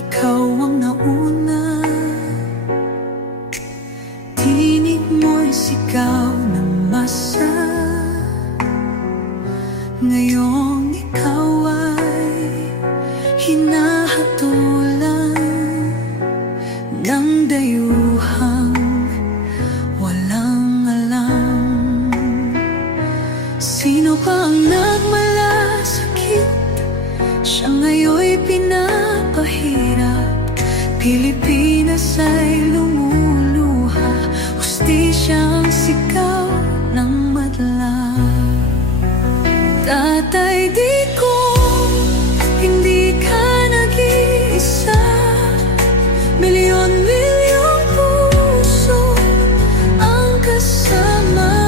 ikaw ang nauna. Tinig mo'y sigaw ng masa. Ngayong ikaw ay hinahatulan ng dayuhang walang alam. Sino pa ang nagmalasakit? Siya ngayon'y pinapahirap. Pilipinas ay lumuluha, hustisya ang sigaw ng madla. Tatay, di ko hindi ka nag-iisa. Milyon-milyong puso ang kasama.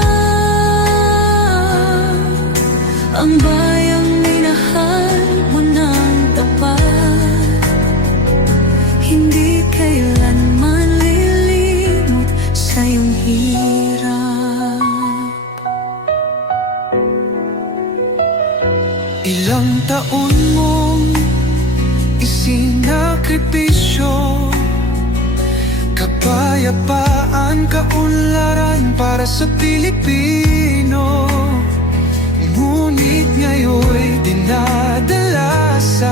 Ang bayang minahal mo ng tapat, hindi kailanman lilimot sa iyong hirap. Ilang taon mong isinakripisyo, kapayapaan, kaunlaran para sa Pilipino. Ngunit ngayon'y dinadala sa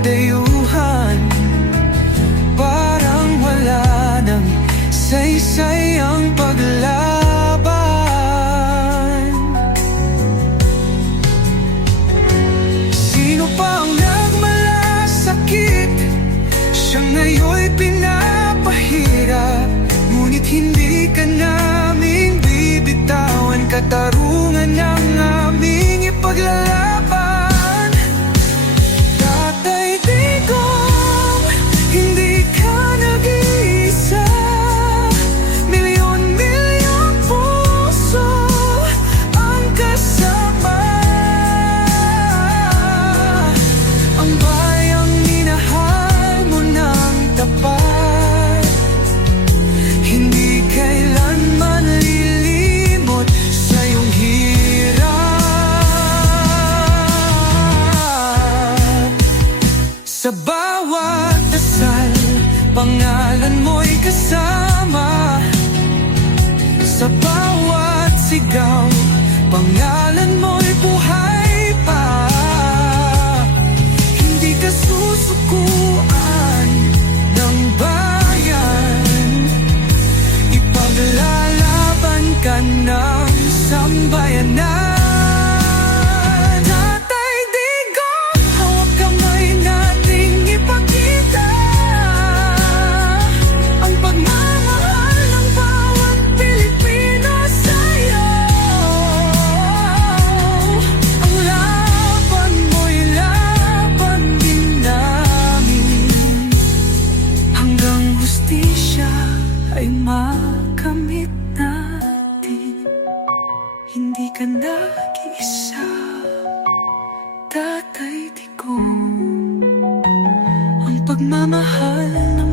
dayuhan. Parang wala nang saysay ang paglaban. Sino pa ang nagmalasakit? Siya ngayon'y pinapahirap. Ngunit hindi ka naming bibitawan. Katarungan ng aming ipaglalaban. Tatay, Digong, hindi ka nag-iisa. Milyon-milyong puso ang kasama. Ang bayang minahal mo ng tapat, hindi kailanman lilimot sa iyong hirap. Sa bawat dasal, pangalan mo'y kasama. Sa bawat sigaw, pangalan mo'y buhay pa. Hindi ka susukuan ng bayan. Ipaglalaban ka ng sambayanan. Tatay, Digong, hawak kamay nating ipakita ang pagmamahal ng bawat Pilipino sa'yo. Ang laban mo'y laban din namin, hanggang hustisya ay makamit natin. Hindi ka nag-iisa, Tatay Digong. Ang pagmamahal ng